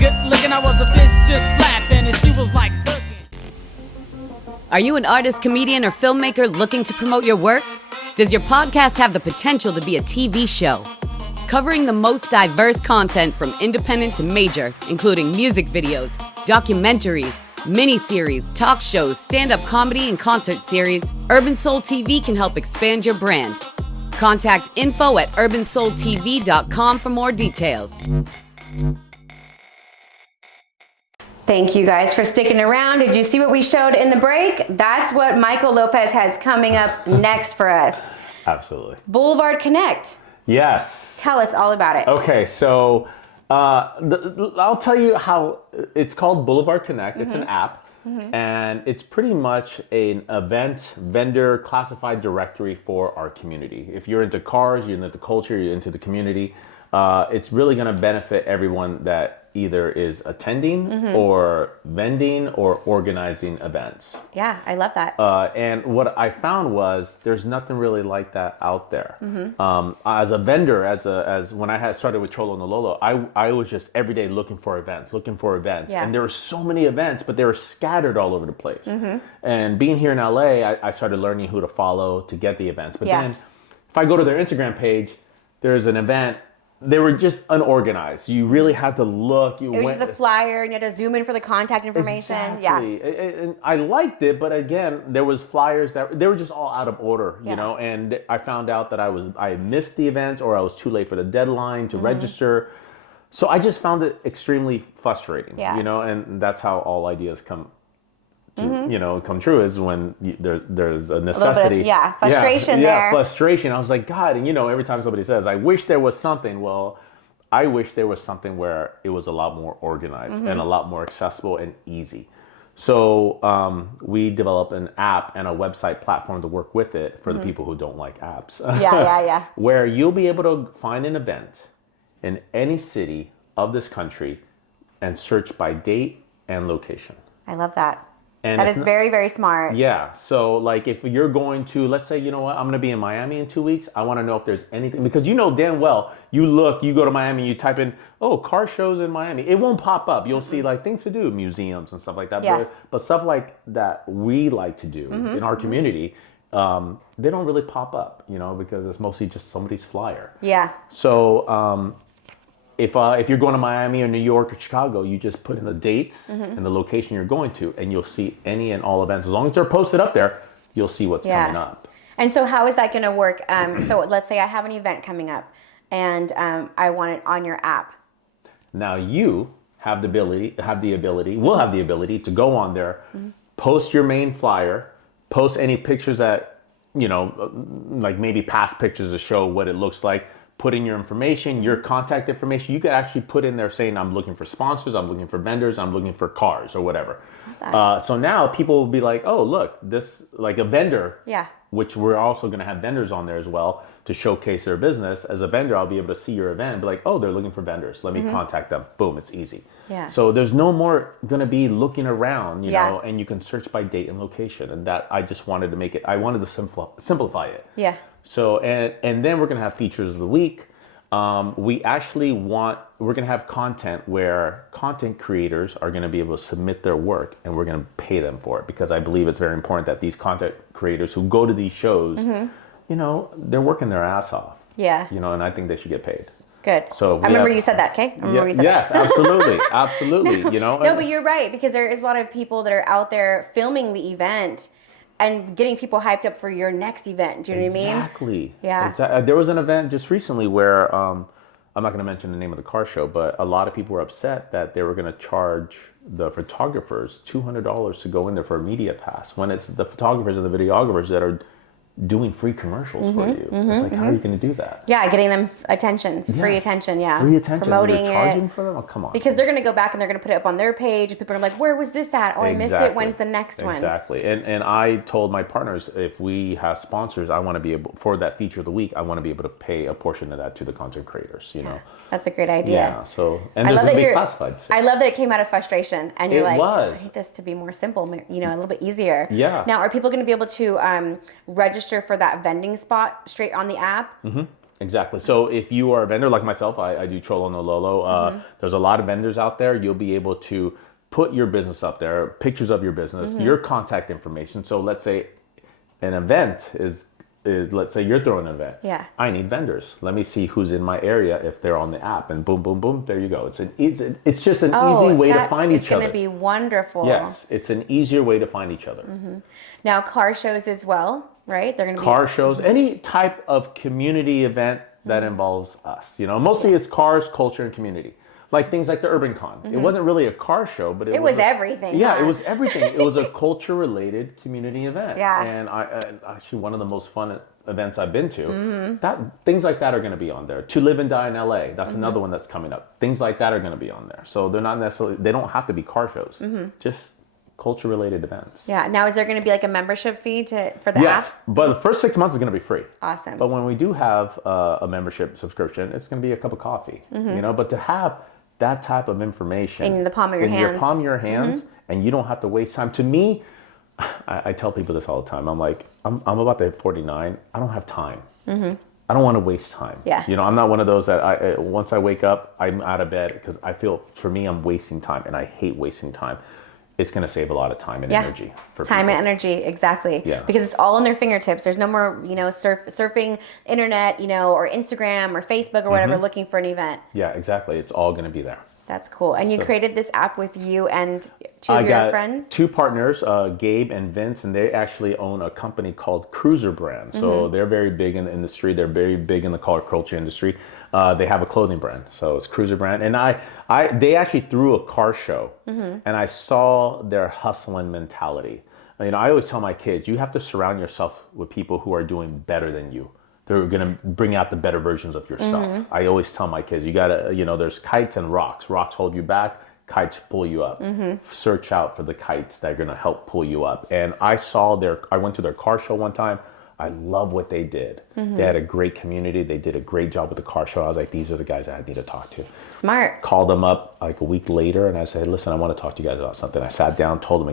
good looking, I was a fist just flapping, and she was like hooking. Are you an artist, comedian, or filmmaker looking to promote your work? Does your podcast have the potential to be a TV show? Covering the most diverse content from independent to major, including music videos, documentaries, miniseries, talk shows, stand-up comedy, and concert series, Urban Soul TV can help expand your brand. Contact info@urbansoultv.com for more details. Thank you guys for sticking around. Did you see what we showed in the break? That's what Michael Lopez has coming up next for us. Absolutely. Blvd Connect. Yes. Tell us all about it. Okay, so I'll tell you how it's called Blvd Connect. It's an app, and it's pretty much an event vendor classified directory for our community. If you're into cars, you're into the culture, you're into the community, it's really going to benefit everyone that either is attending or vending or organizing events. Yeah, I love that. And what I found was there's nothing really like that out there. As a vendor, as when I had started with Cholo and Lolo, I was just every day looking for events. Yeah. And there were so many events, but they were scattered all over the place. And being here in LA, I started learning who to follow to get the events. But then if I go to their Instagram page, there's an event. They were just unorganized. You really had to look. It was just a flyer, and you had to zoom in for the contact information. Exactly. Yeah. And I liked it, but again, there was flyers that they were just all out of order, you know. And I found out that I missed the event, or I was too late for the deadline to register. So I just found it extremely frustrating, you know. And that's how all ideas come true, is when there's a necessity. Frustration there. Yeah, frustration. I was like, God, and every time somebody says, I wish there was something, well, I wish there was something where it was a lot more organized and a lot more accessible and easy. So we developed an app and a website platform to work with it for the people who don't like apps. Where you'll be able to find an event in any city of this country and search by date and location. I love that. And that is very, very smart. Yeah. So like if you're going to, let's say, you know what, I'm going to be in Miami in 2 weeks. I want to know if there's anything, because damn well, you go to Miami, you type in, car shows in Miami. It won't pop up. You'll see like things to do, museums and stuff like that. Yeah. But stuff like that we like to do in our community, they don't really pop up, because it's mostly just somebody's flyer. Yeah. So, if you're going to Miami or New York or Chicago, you just put in the dates and the location you're going to, and you'll see any and all events. As long as they're posted up there, you'll see what's coming up. And so how is that going to work? So let's say I have an event coming up, and I want it on your app. Now you have the ability to go on there, post your main flyer, post any pictures that, like maybe past pictures to show what it looks like. Put in your information, your contact information. You could actually put in there saying, I'm looking for sponsors, I'm looking for vendors, I'm looking for cars or whatever. So now people will be like, oh, look, this like a vendor, which we're also going to have vendors on there as well to showcase their business. As a vendor, I'll be able to see your event and be like, oh, they're looking for vendors. Let me contact them. Boom, it's easy. Yeah. So there's no more going to be looking around, you know, and you can search by date and location. And that I just wanted to make it, I wanted to simplify it. Yeah. So, and then we're going to have features of the week. We're going to have content where content creators are going to be able to submit their work, and we're going to pay them for it, because I believe it's very important that these content creators who go to these shows, they're working their ass off. Yeah. And I think they should get paid. Good. So I remember you said that, okay? Yes, absolutely. Absolutely. No, but you're right, because there is a lot of people that are out there filming the event and getting people hyped up for your next event. Do you know what I mean? Exactly. Yeah. There was an event just recently where, I'm not going to mention the name of the car show, but a lot of people were upset that they were going to charge the photographers $200 to go in there for a media pass, when it's the photographers and the videographers that are doing free commercials for you. It's like, how are you going to do that? Yeah, getting them attention, free attention, Free attention. Promoting You're charging it. for them? Oh, come on. Because they're going to go back and they're going to put it up on their page, and people are like, where was this at? Oh, I missed it. When's the next one? Exactly. And I told my partners, if we have sponsors, I want to be able, for that feature of the week, I want to be able to pay a portion of that to the content creators, you know? That's a great idea. Yeah, so, and there's going to be classifieds. I love that it came out of frustration, and you're like, I need this to be more simple, a little bit easier. Yeah. Now, are people going to be able to register for that vending spot straight on the app? Exactly. So if you are a vendor like myself, I do Trollo no Lolo. There's a lot of vendors out there. You'll be able to put your business up there, pictures of your business, your contact information. So let's say an event is let's say you're throwing an event. Yeah. I need vendors. Let me see who's in my area if they're on the app, and boom, boom, boom. There you go. It's just an easy way to find each other. It's going to be wonderful. Yes, it's an easier way to find each other. Now car shows as well, right? They're going to be Car shows, any type of community event that involves us. You know, mostly it's cars, culture, and community. Like things like the Urban Con. It wasn't really a car show, but it was everything. Yeah, huh? it was everything. It was a culture-related community event. Yeah. And actually one of the most fun events I've been to. Things like that are going to be on there. To Live and Die in LA. That's another one that's coming up. Things like that are going to be on there. So they're not necessarily. They don't have to be car shows. Just culture-related events. Yeah. Now, is there going to be like a membership fee for the Yes, app? but the first 6 months is going to be free. Awesome. But when we do have a membership subscription, it's going to be a cup of coffee. You know, but to have that type of information In the palm of your in hands. your palm of your hands, and you don't have to waste time. To me, I tell people this all the time. I'm like, I'm about to hit 49. I don't have time. I don't want to waste time. Yeah. You know, I'm not one of those that once I wake up, I'm out of bed because I feel, for me, I'm wasting time, and I hate wasting time. It's going to save a lot of time and energy for time people. and energy, exactly. Yeah. Because it's all on their fingertips. There's no more, surfing internet, or Instagram or Facebook or whatever, looking for an event. Yeah, exactly. It's all going to be there. That's cool. And you created this app with you and two of your friends? Two partners, Gabe and Vince, and they actually own a company called Cruiser Brand. So they're very big in the industry. They're very big in the car culture industry. They have a clothing brand, so it's Cruiser Brand. And they actually threw a car show, and I saw their hustling mentality. You know, I always tell my kids, you have to surround yourself with people who are doing better than you. They're going to bring out the better versions of yourself. I always tell my kids, you got to, there's kites and rocks. Rocks hold you back, kites pull you up. Search out for the kites that are going to help pull you up. And I went to their car show one time. I love what they did. They had a great community. They did a great job with the car show. I was like, these are the guys I need to talk to. Smart. Called them up like a week later, and I said, listen, I want to talk to you guys about something. I sat down, told them